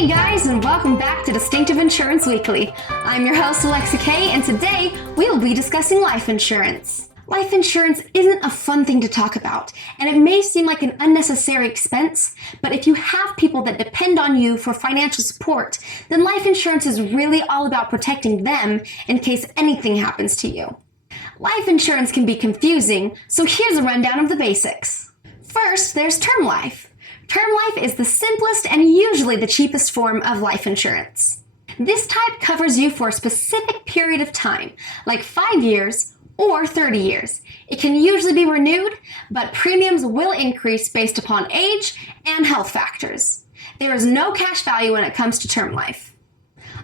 Hey guys, and welcome back to Distinctive Insurance Weekly. I'm your host Alexa Kay, and today we will be discussing life insurance. Life insurance isn't a fun thing to talk about, and it may seem like an unnecessary expense, but if you have people that depend on you for financial support, then life insurance is really all about protecting them in case anything happens to you. Life insurance can be confusing, so here's a rundown of the basics. First, there's term life. Term life is the simplest and usually the cheapest form of life insurance. This type covers you for a specific period of time, like 5 years or 30 years. It can usually be renewed, but premiums will increase based upon age and health factors. There is no cash value when it comes to term life.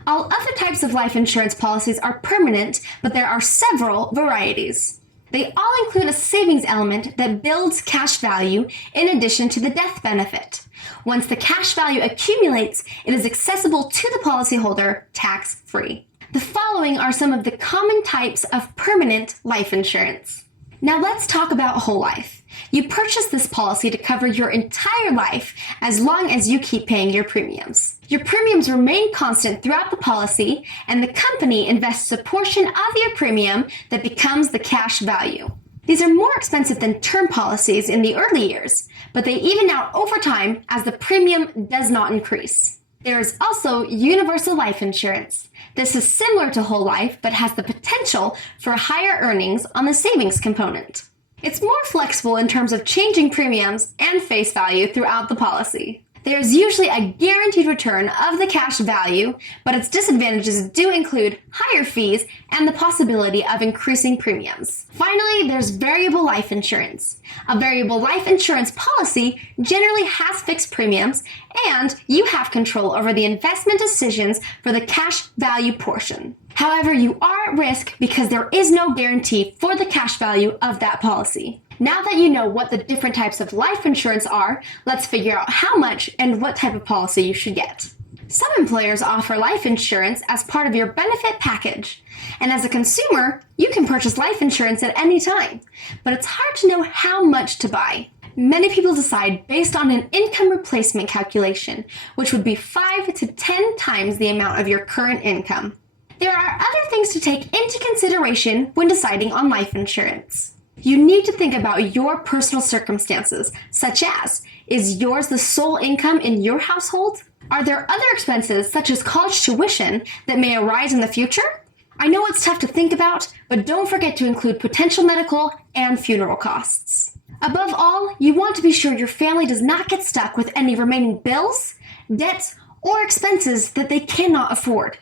All other types of life insurance policies are permanent, but there are several varieties. They all include a savings element that builds cash value in addition to the death benefit. Once the cash value accumulates, it is accessible to the policyholder tax-free. The following are some of the common types of permanent life insurance. Now let's talk about whole life. You purchase this policy to cover your entire life as long as you keep paying your premiums. Your premiums remain constant throughout the policy, and the company invests a portion of your premium that becomes the cash value. These are more expensive than term policies in the early years, but they even out over time as the premium does not increase. There is also universal life insurance. This is similar to whole life, but has the potential for higher earnings on the savings component. It's more flexible in terms of changing premiums and face value throughout the policy. There's usually a guaranteed return of the cash value, but its disadvantages do include higher fees and the possibility of increasing premiums. Finally, there's variable life insurance. A variable life insurance policy generally has fixed premiums, and you have control over the investment decisions for the cash value portion. However, you are at risk because there is no guarantee for the cash value of that policy. Now that you know what the different types of life insurance are, let's figure out how much and what type of policy you should get. Some employers offer life insurance as part of your benefit package. And as a consumer, you can purchase life insurance at any time, but it's hard to know how much to buy. Many people decide based on an income replacement calculation, which would be 5 to 10 times the amount of your current income. There are other things to take into consideration when deciding on life insurance. You need to think about your personal circumstances, such as, is yours the sole income in your household? Are there other expenses, such as college tuition, that may arise in the future? I know it's tough to think about, but don't forget to include potential medical and funeral costs. Above all, you want to be sure your family does not get stuck with any remaining bills, debts, or expenses that they cannot afford.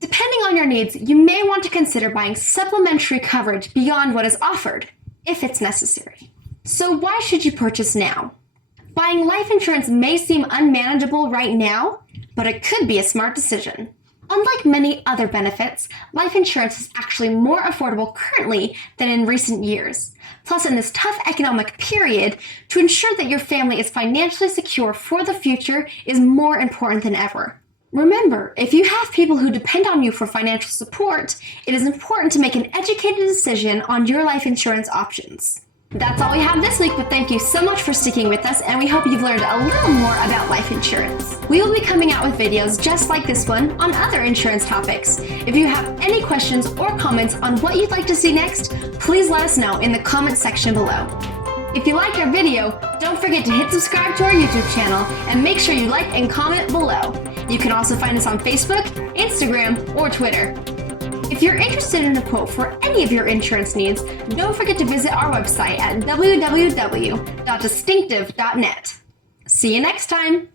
Depending on your needs, you may want to consider buying supplementary coverage beyond what is offered, if it's necessary. So why should you purchase now? Buying life insurance may seem unmanageable right now, but it could be a smart decision. Unlike many other benefits, life insurance is actually more affordable currently than in recent years. Plus, in this tough economic period, to ensure that your family is financially secure for the future is more important than ever. Remember, if you have people who depend on you for financial support, it is important to make an educated decision on your life insurance options. That's all we have this week, but thank you so much for sticking with us, and we hope you've learned a little more about life insurance. We will be coming out with videos just like this one on other insurance topics. If you have any questions or comments on what you'd like to see next, please let us know in the comment section below. If you liked our video, don't forget to hit subscribe to our YouTube channel and make sure you like and comment below. You can also find us on Facebook, Instagram, or Twitter. If you're interested in a quote for any of your insurance needs, don't forget to visit our website at www.distinctive.net. See you next time!